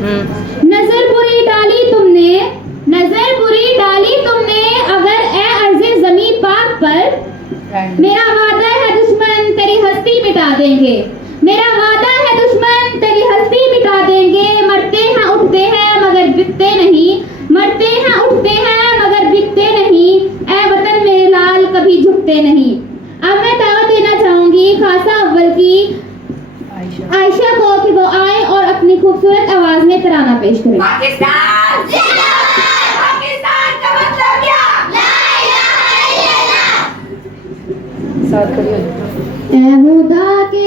नजर बुरी डाली तुमने, नजर बुरी डाली तुमने, अगर ए अर्ज़े ज़मीं पाक पर, मेरा वादा है दुश्मन तेरी हस्ती मिटा देंगे, मेरा वादा है दुश्मन तेरी हस्ती मिटा देंगे। मरते हैं उठते हैं मगर बिकते नहीं, मरते हैं उठते हैं मगर बिकते नहीं, ए वतन मेरे लाल कभी झुकते नहीं। अब मैं दावत देना चाहूंगी खासा अव्वल की आयशा को कि वो आए और अपनी खूबसूरत आवाज में तराना पेश करें। पाकिस्तान जिंदाबाद, पाकिस्तान का मतलब क्या? ला इलाहा इल्लल्लाह। ए खुदा के